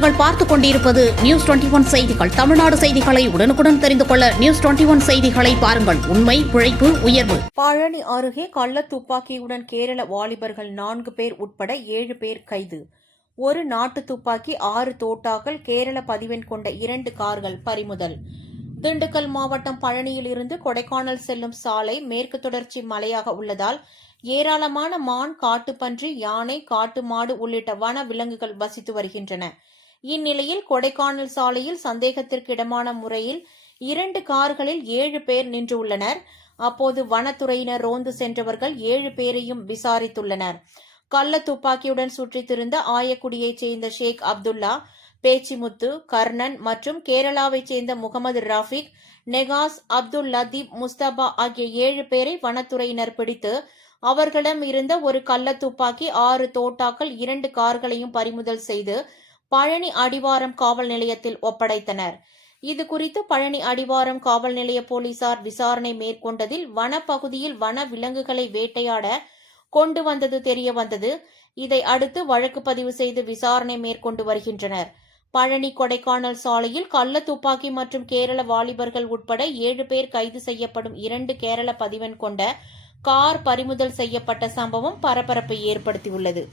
நீங்கள் பார்த்துக் கொண்டிருப்பது நியூஸ் 21 செய்திகள். தமிழ்நாடு செய்திகளை உடனுக்குடன் தெரிந்து கொள்ள நியூஸ் 21 செய்திகளை பாருங்கள். உண்மை, உழைப்பு, உயர்வு. பழனி அருகே கள்ள துப்பாக்கியுடன் கேரள வாலிபர்கள் 4 பேர் உட்பட 7 பேர் கைது. ஒரு நாட்டு துப்பாக்கி, 6 தோட்டாக்கள், கேரள பதிவெண் கொண்ட 2 கார்கள் பறிமுதல். திண்டுக்கல் மாவட்டம் பழனியில் இருந்து கொடைக்கானல் செல்லும் சாலை மேற்கு தொடர்ச்சி மலையாக உள்ளதால் ஏராளமான மான், காட்டுப்பன்றி, யானை, காட்டு மாடு உள்ளிட்ட வன விலங்குகள் வசித்து வருகின்றன. இந்நிலையில் கொடைக்கானல் சாலையில் சந்தேகத்திற்கிடமான முறையில் 2 கார்களில் 7 பேர் நின்றுள்ளனர். அப்போது வனத்துறையினர் ரோந்து சென்றவர்கள் 7 பேரையும் விசாரித்துள்ளனர். கள்ள துப்பாக்கியுடன் சுற்றித் திரிந்த ஆயக்குடியைச் சேர்ந்த ஷேக் அப்துல்லா, பேச்சிமுத்து, கர்ணன் மற்றும் கேரளாவைச் சேர்ந்த முகமது ராஃபிக், நெகாஸ், அப்துல் லத்தீப், முஸ்தபா ஆகிய 7 பேரை வனத்துறையினர் பிடித்து அவர்களிடம் இருந்த ஒரு கள்ள துப்பாக்கி, 6 தோட்டாக்கள், 2 கார்களையும் பறிமுதல் செய்து பழனி அடிவாரம் காவல் நிலையத்தில் ஒப்படைத்தனர். இதுகுறித்து பழனி அடிவாரம் காவல் நிலைய போலீசார் விசாரணை மேற்கொண்டதில் வனப்பகுதியில் வன விலங்குகளை வேட்டையாட கொண்டு வந்தது தெரியவந்தது. இதை அடுத்து வழக்கு பதிவு செய்து விசாரணை மேற்கொண்டு வருகின்றனர். பழனி கொடைக்கானல் சாலையில் கள்ள துப்பாக்கி மற்றும் கேரள வாலிபர்கள் உட்பட 7 பேர் கைது செய்யப்படும் 2 கேரள பதிவெண் கொண்ட கார் பறிமுதல் செய்யப்பட்ட சம்பவம் பரபரப்பை ஏற்படுத்தியுள்ளது.